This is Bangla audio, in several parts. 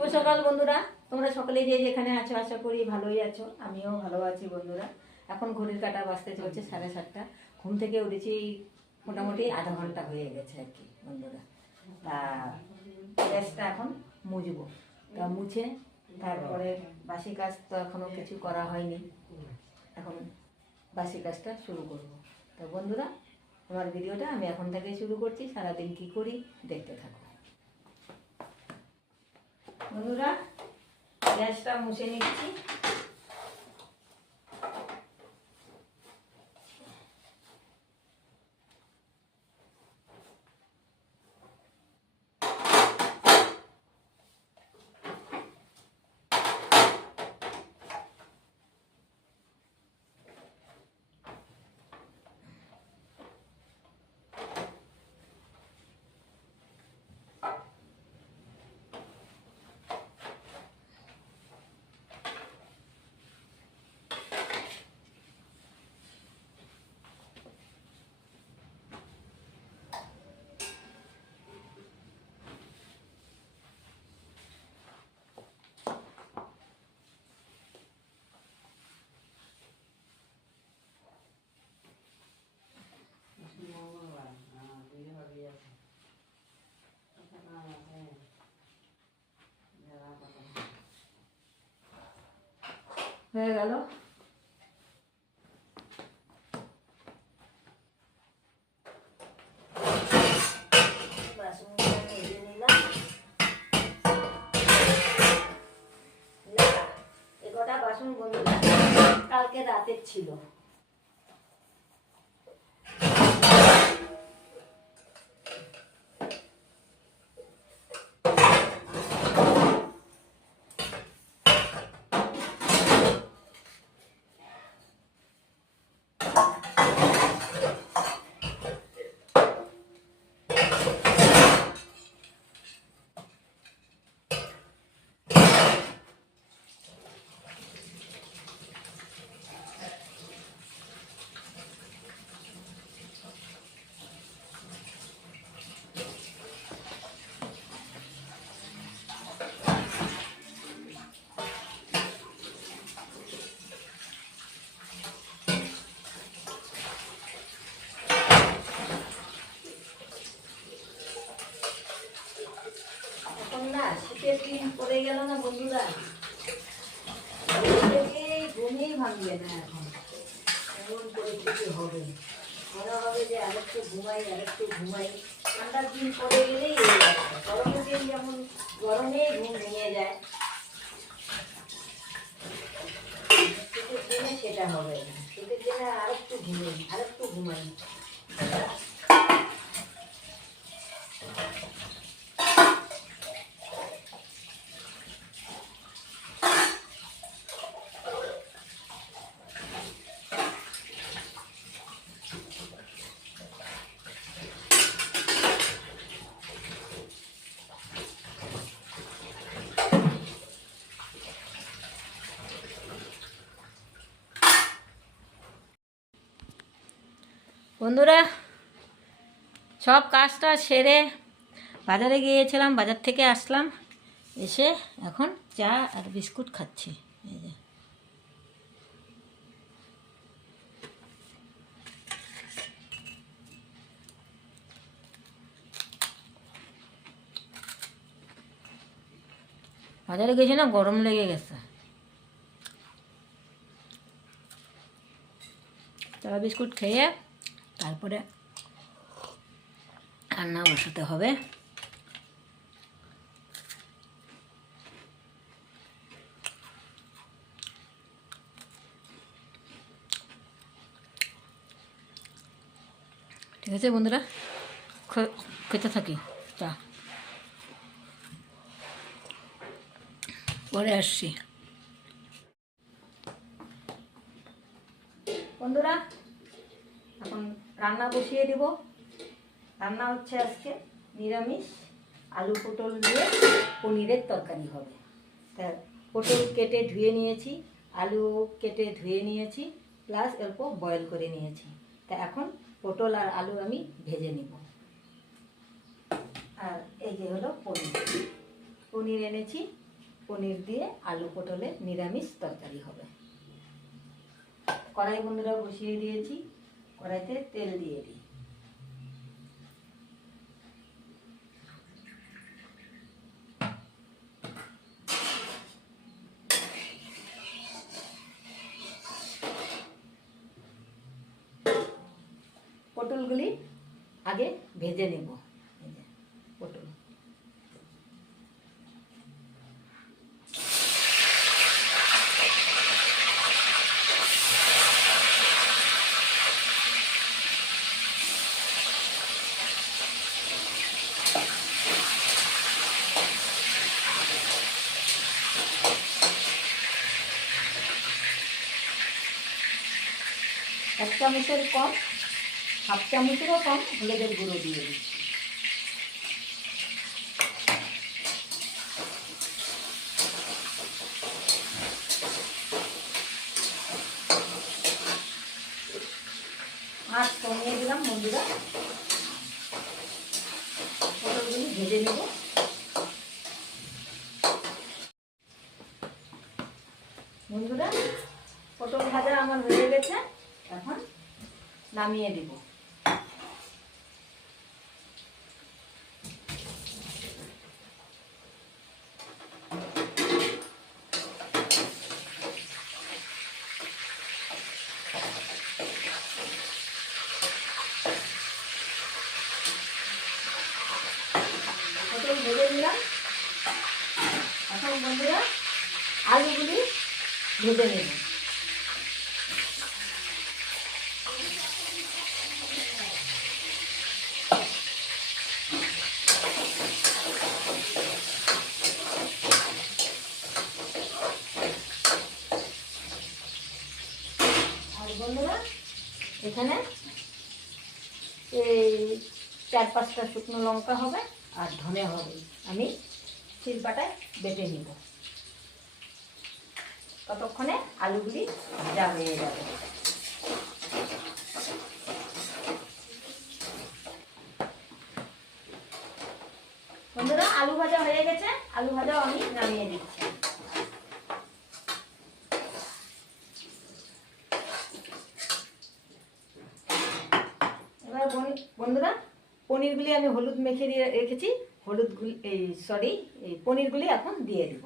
শুভ সকাল বন্ধুরা। তোমরা সকলে যে যেখানে আছো, আশা করি ভালোই আছো। আমিও ভালো আছি বন্ধুরা। এখন ঘড়ির কাটা বাজতে চলছে সাড়ে সাতটা। ঘুম থেকে উঠেছি মোটামুটি আধা ঘণ্টা হয়ে গেছে আর কি বন্ধুরা। তা গ্যাসটা এখন মুছবো। তা মুছে তারপরে বাসি কাজ তো এখনও কিছু করা হয়নি। এখন বাসি কাজটা শুরু করব। তো বন্ধুরা, আমার ভিডিওটা আমি এখন থেকেই শুরু করছি। সারাদিন কি করি দেখতে থাকো। বন্ধুরা গ্যাসটা মুছে নিচ্ছি। হয়ে গেল। বাসন বন্ধুরা কালকে রাতের ছিল এখন না শীতের গেল না বন্ধুরা? ঘুমিয়ে ভাঙবে না এখন। এমন পরিস্থিতি হবে? মনে হবে যে আরেকটু ঘুমাই আরেকটু ঘুমাই। ঠান্ডার দিন পড়ে গেলেই। গরমের দিন যেমন গরমে ঘুম ভেঙে যায়। শীতের দিনে সেটা হবে না। শীতের দিনে আরেকটু ঘুমাই আরেকটু ঘুমাই। বন্ধুরা, সব কাজটা সেরে বাজারে গিয়েছিলাম, বাজার থেকে আসলাম, এসে এখন চা আর বিস্কুট খাচ্ছি, এই যে। বাজারে গেছি না, গরম লেগে গেছে। চা, বিস্কুট খেয়ে তারপরে রান্না বসাতে হবে। ঠিক আছে বন্ধুরা খেতে থাকি চা। পরে আসছি। বন্ধুরা রান্না বসিয়ে দিব। রান্না হচ্ছে আজকে নিরামিষ আলু পটল দিয়ে পনিরের তরকারি হবে। তা পটল কেটে ধুয়ে নিয়েছি, আলু কেটে ধুয়ে নিয়েছি, প্লাস অল্প বয়েল করে নিয়েছি। তা এখন পটল আর আলু আমি ভেজে নিব। আর এই যে হলো পনির। পনির এনেছি, পনির দিয়ে আলু পটলে নিরামিষ তরকারি হবে। কড়াই বন্ধুরা বসিয়ে দিয়েছি। কড়াইতে তেল দিয়ে দিই। পটলগুলি আগে ভেজে নেব এই যে, পটল এক চামচের কম, হাফ চামচেরও কম হলুদের গুঁড়ো দিয়ে দিচ্ছি। আঁচ কমিয়ে দিলাম বন্ধুরা। পটলগুলি ভেজে নেব বন্ধুরা পটল ভাজা আমার হয়ে গেছে এখন নামিয়ে দিব। ভেজে নিলাম। এখন বন্ধুরা আলুগুলি ভেজে নেব আর বন্ধুরা এখানে এই চার পাঁচটা শুকনো লঙ্কা হবে আর ধনে হবে। আমি শিল্পাটায় বেটে নিব। ততক্ষণে আলুগুলি হয়ে যাবে। বন্ধুরা, আলু ভাজা হয়ে গেছে। আলু ভাজাও আমি নামিয়ে দিচ্ছি এবার বন- বন্ধুরা পনিরগুলি আমি হলুদ মেখে দিয়ে রেখেছি। হলুদগুলি এই সরি এই পনিরগুলি এখন দিয়ে দেব।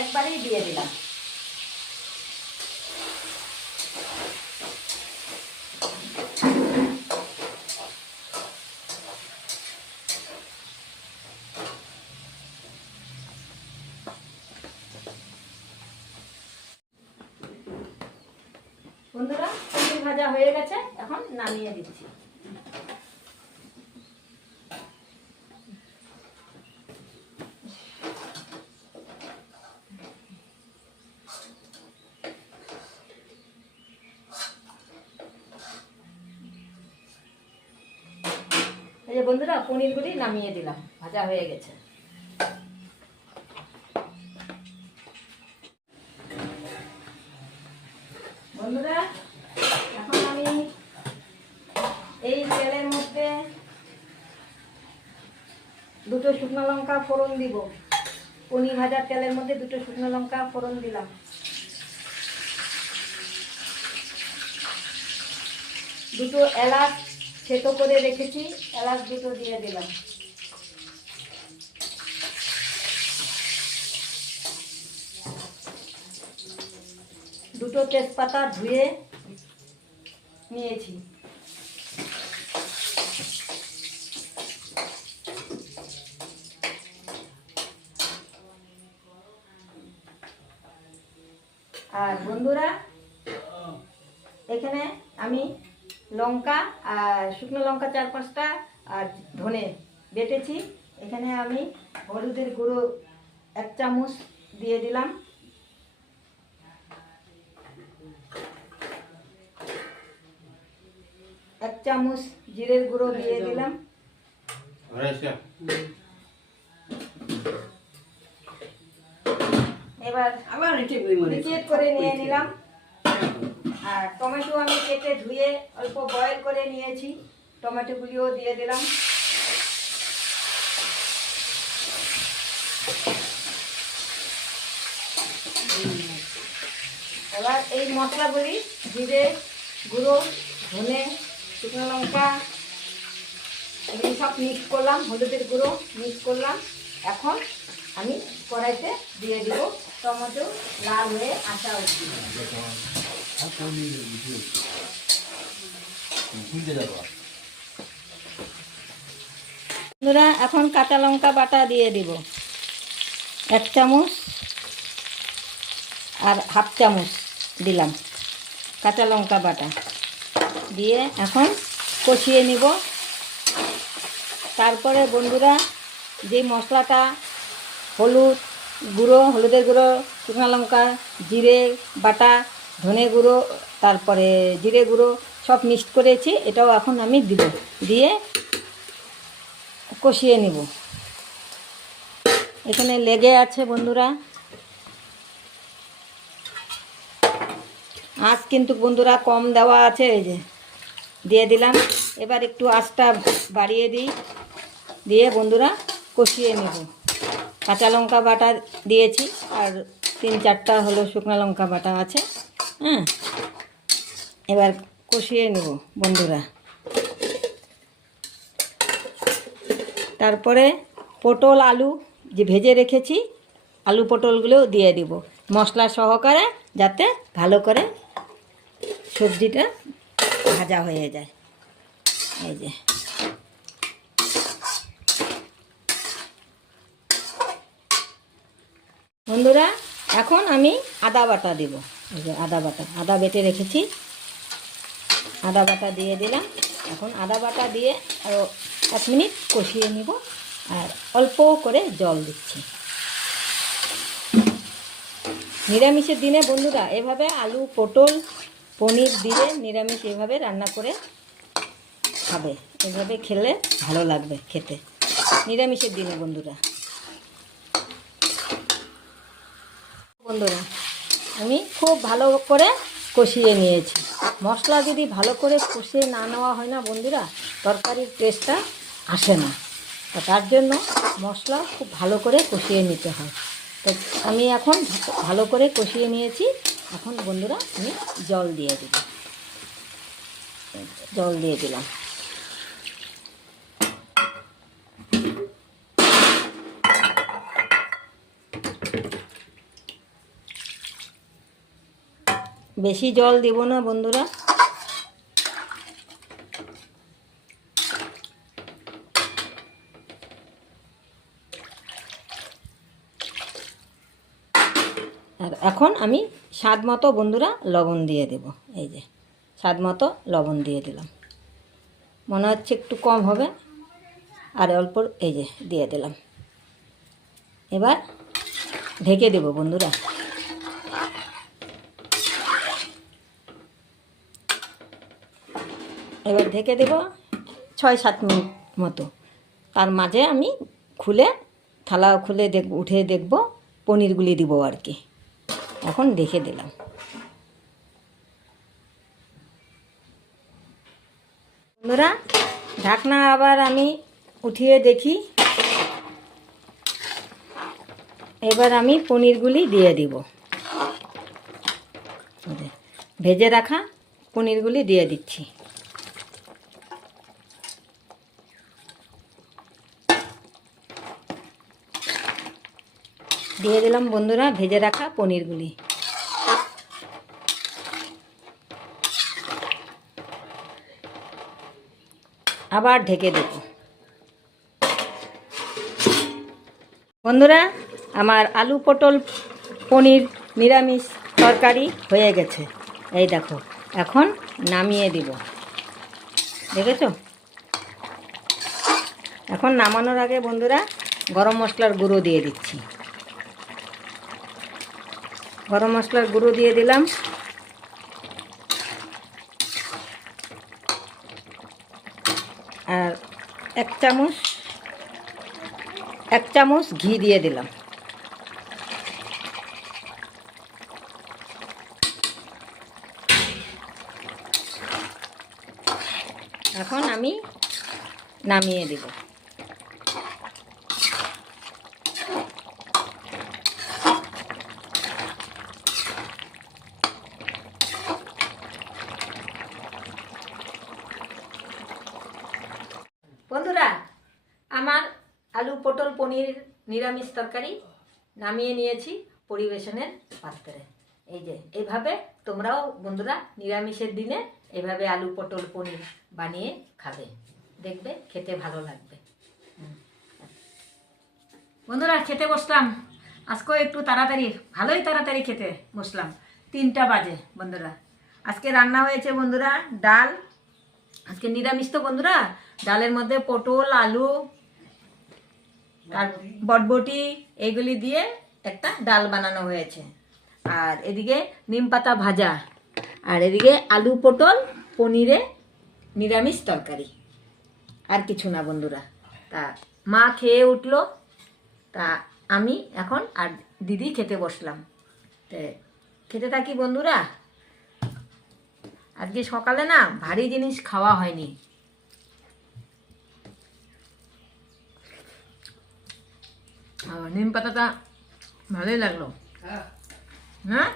একবারেই দিয়ে দিলাম। বন্ধুরা পনির ভাজা হয়ে গেছে, এখন নামিয়ে দিচ্ছি। এই যে বন্ধুরা, পনিরগুলি নামিয়ে দিলাম, ভাজা হয়ে গেছে। দুটো শুকনো লঙ্কা ফোড়ন দিব। পনির ভাজার তেলের মধ্যে দুটো শুকনো লঙ্কা ফোড়ন দিলাম। দুটো এলাচ থেতো করে রেখেছি, এলাচ দুটো দিয়ে দিলাম। দুটো তেজপাতা ধুয়ে নিয়েছি। আর বন্ধুরা, এখানে আমি লঙ্কা আর শুকনো লঙ্কা চার পাঁচটা আর ধনে বেটেছি। এখানে আমি হলুদের গুঁড়ো এক চামচ দিয়ে দিলাম। এক চামচ জিরের গুঁড়ো দিয়ে দিলাম। এবার আবার নিচের করে। নিয়ে নিলাম। আর টমেটো আমি কেটে ধুয়ে অল্প বয়েল করে নিয়েছি। টমেটোগুলিও দিয়ে দিলাম। এবার এই মশলাগুলি জিরে গুঁড়ো ধনে শুকনো লঙ্কা এগুলি সব মিক্স করলাম হলুদের গুঁড়ো মিক্স করলাম। এখন আমি কড়াইতে দিয়ে দিব। টমেটো লাল হয়ে আসা অবধি। বন্ধুরা, এখন কাঁচা লঙ্কা বাটা দিয়ে দিব। এক চামচ আর হাফ চামচ দিলাম কাঁচা লঙ্কা বাটা। দিয়ে এখন কষিয়ে নিব। তারপরে বন্ধুরা, যে মশলাটা হলুদ গুঁড়ো, হলুদের গুঁড়ো, শুকনো লঙ্কা, জিরে বাটা, ধনে গুঁড়ো, তারপরে জিরে গুঁড়ো সব মিক্সড করেছি, এটাও এখন আমি দিব, দিয়ে কষিয়ে নিব। এখানে লেগে আছে বন্ধুরা। আঁচ কিন্তু বন্ধুরা কম দেওয়া আছে, এই যে দিয়ে দিলাম। এবার একটু আঁচটা বাড়িয়ে দিই, দিয়ে বন্ধুরা কষিয়ে নেব। কাঁচা লঙ্কা বাটা দিয়েছি, আর তিন চারটা হলো শুকনো লঙ্কা বাটা আছে। হ্যাঁ এবার কষিয়ে নেব বন্ধুরা। তারপরে পটল আলু যে ভেজে রেখেছি, আলু পটলগুলোও দিয়ে দিব মশলা সহকারে, যাতে ভালো করে সবজিটা ভাজা হয়ে যায়। এই যে। বন্ধুরা, এখন আমি আদা বাটা দেব। এই যে আদা বাটা, আদা বেটে রেখেছি। আদা বাটা দিয়ে দিলাম। এখন আদা বাটা দিয়ে আরও এক মিনিট কষিয়ে নিব আর অল্প করে জল দিচ্ছি। নিরামিষের দিনে বন্ধুরা, এভাবে আলু, পটল, পনির দিয়ে নিরামিষ এভাবে রান্না করে খাবে। এভাবে খেলে ভালো লাগবে খেতে। নিরামিষের দিনে বন্ধুরা। বন্ধুরা, আমি খুব ভালো করে কষিয়ে নিয়েছি। মশলা যদি ভালো করে কষিয়ে না নেওয়া হয় না বন্ধুরা, তরকারির টেস্টটা আসে না। তো তার জন্য মশলা খুব ভালো করে কষিয়ে নিতে হয়। তো আমি এখন ভালো করে কষিয়ে নিয়েছি। এখন বন্ধুরা, আমি জল দিয়ে দিব জল দিয়ে দিলাম। বেশি জল দেব না, বন্ধুরা। আর এখন আমি স্বাদ মতো, বন্ধুরা, লবণ দিয়ে দেব। এই যে, স্বাদ মতো লবণ দিয়ে দিলাম। মনে হচ্ছে একটু কম হবে। আর অল্প, এই যে, দিয়ে দিলাম। এবার ঢেকে দেব, বন্ধুরা। এবার ঢেকে দেব ছয় সাত মিনিট মতো। তার মাঝে আমি খুলে, থালা খুলে দেখ উঠে দেখব, পনিরগুলি দিব আর কি। এখন দেখে দিলাম। বন্ধুরা, ঢাকনা আবার আমি উঠিয়ে দেখি। এবার আমি পনিরগুলি দিয়ে দিব। ভেজে রাখা পনিরগুলি দিয়ে দিচ্ছি। দিয়ে দিলাম বন্ধুরা, ভেজে রাখা পনিরগুলি। আবার ঢেকে দেব। বন্ধুরা, আমার আলু পটল পনির নিরামিষ তরকারি হয়ে গেছে। এই দেখো, এখন নামিয়ে দিব। দেখেছ? এখন নামানোর আগে বন্ধুরা, গরম মশলার গুঁড়ো দিয়ে দিচ্ছি। গরম মশলার গুঁড়ো দিয়ে দিলাম। আর এক চামচ এক চামচ ঘি দিয়ে দিলাম। এখন আমি নামিয়ে দেবো। পটল পনির নিরামিষ তরকারি নামিয়ে নিয়েছি পরিবেশনের পাত্রে। এই যে এইভাবে তোমরাও বন্ধুরা নিরামিষের দিনে এভাবে আলু পটল পনির বানিয়ে খাবে। দেখবে খেতে ভালো লাগবে। বন্ধুরা, খেতে বসলাম। আজকেও একটু তাড়াতাড়ি, ভালোই তাড়াতাড়ি খেতে বসলাম। তিনটা বাজে, বন্ধুরা। আজকে রান্না হয়েছে, বন্ধুরা, ডাল। আজকে নিরামিষ তো, বন্ধুরা। ডালের মধ্যে পটল, আলু আর বটবটি, এগুলি দিয়ে একটা ডাল বানানো হয়েছে। আর এদিকে নিম পাতা ভাজা, আর এদিকে আলু পটল, পনিরে নিরামিষ তরকারি। আর কিছু না বন্ধুরা। তা মা খেয়ে উঠল। তা আমি এখন আর দিদি খেতে বসলাম। তে খেতে থাকি বন্ধুরা। আজকে সকালে না ভারী জিনিস খাওয়া হয়নি। আর নিম পাতাটা ভালোই লাগল হ্যাঁ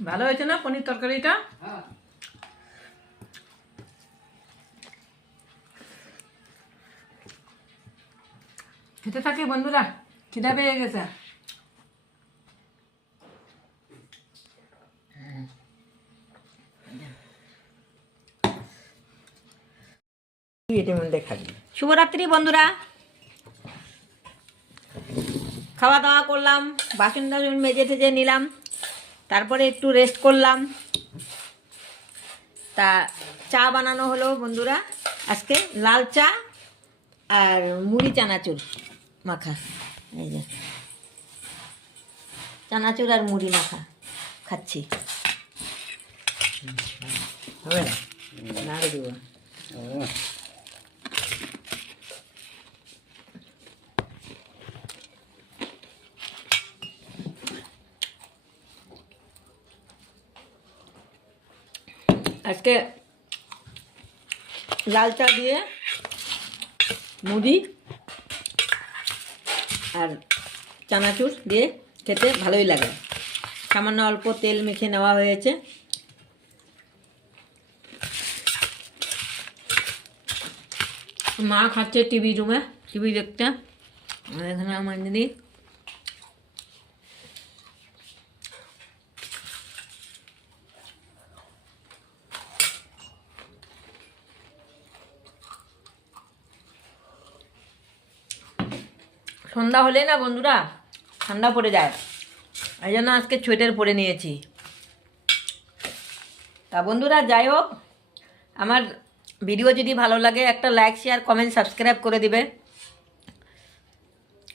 ভালো হয়েছে না পনির তরকারিটা খেতে থাকি বন্ধুরা খিদা পেয়ে গেছে শুভরাত্রি বন্ধুরা। খাওয়া দাওয়া করলাম বাসন টাসন মেজে টেজে নিলাম তারপরে একটু রেস্ট করলাম। তা চা বানানো হলো বন্ধুরা। আজকে লাল চা আর মুড়ি চানাচুর মাখা। এই যে। চানাচুর আর মুড়ি মাখা খাচ্ছি। হবে না? দেবো। আজকে লাল চা দিয়ে মুড়ি আর চানাচুর দিয়ে খেতে ভালোই লাগে। সামান্য অল্প তেল মেখে নেওয়া হয়েছে। মা খাচ্ছে টিভি রুমে। টিভি দেখতে। এখানে আমার দিদি সন্ধ্যা হলে না বন্ধুরা? ঠান্ডা পড়ে যায়। এই জন্য আজকে সোয়েটার পরে নিয়েছি। তা বন্ধুরা, যাই হোক, আমার ভিডিও যদি ভালো লাগে, একটা লাইক শেয়ার কমেন্ট সাবস্ক্রাইব করে দিবে।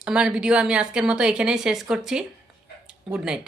আমার ভিডিও আমি আজকের মতো এখানেই শেষ করছি। Good night